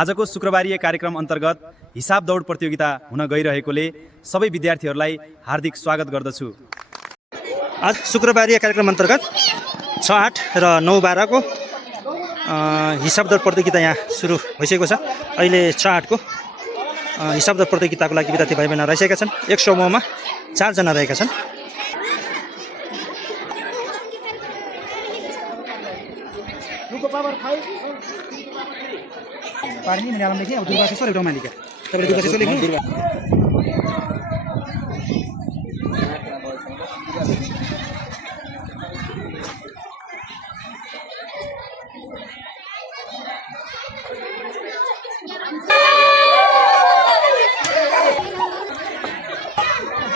आजको शुक्रबारीय कार्यक्रम अन्तर्गत हिसाब दौड प्रतियोगिता हुन गइरहेकोले सबै विद्यार्थीहरूलाई हार्दिक स्वागत गर्दछु। आज शुक्रबारीय कार्यक्रम अन्तर्गत 6, 8 र 9, 12 को हिसाब दौड प्रतियोगिता यहाँ सुरु भइसकेको छ। अहिले 6, 8 को हिसाब दौड प्रतियोगिताको लागि विद्यार्थी भाइ बहिनी रहेका छन्। एक समूहमा 4 जना रहेका छन्। पार्नी मैंने आलम देखिए अब दुर्गा से सोले डोमा लिखा तब दुर्गा से सोले नहीं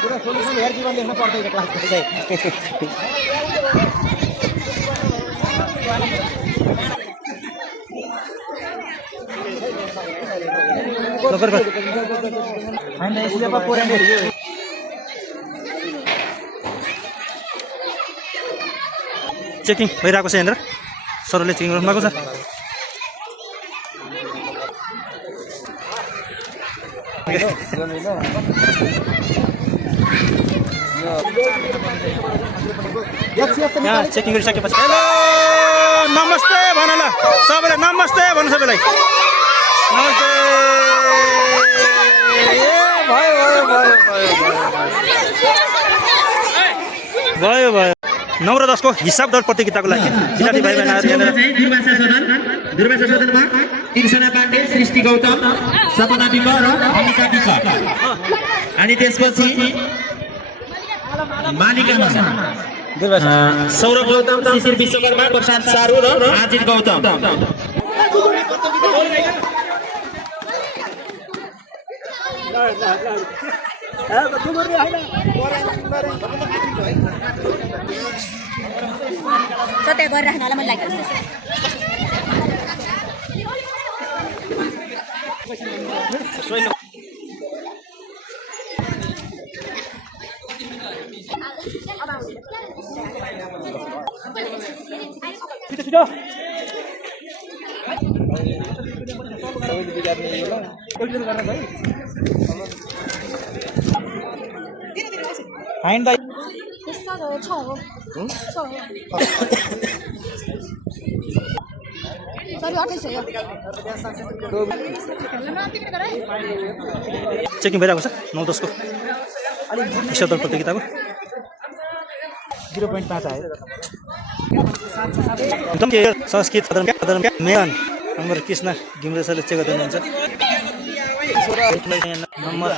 पूरा सोल्यूशन हर जीवन लिखना पड़ता है क्लास में चेकिङ भइरहेको छ यहाँनिर सरले चेकिङ गर्नु भएको छ। यहाँ चेकिङ गरिसकेपछि हेलो नमस्ते भन ल सबैलाई नमस्ते भन्नु सबैलाई नमस्ते। भयो 9 र 10 को हिसाब दौड प्रतियोगिताको लागि विद्यार्थी भाइ बहिनीहरु यहाँनिर दुर्वासा सदनमा तिरसना पाण्डे, सृष्टि गौतम, सपना विक र अनिता विक अनि त्यसपछि मालिका सौरभ गौतम, शिशिर विश्वकर्मा, प्रशान्त सारू र आजित गौतम। सत्य गरिराख्न होला मलाई लाग्छ। फाइन भाइ चेकिङ भइरहेको छ 9, 10 को हिसाब दौड प्रतियोगिताको 0.5 आयो एकदम के संस्कृत मेयन नम्बर कृष्ण घिम्रे सरले चेक गर्दै हुनुहुन्छ नम्बर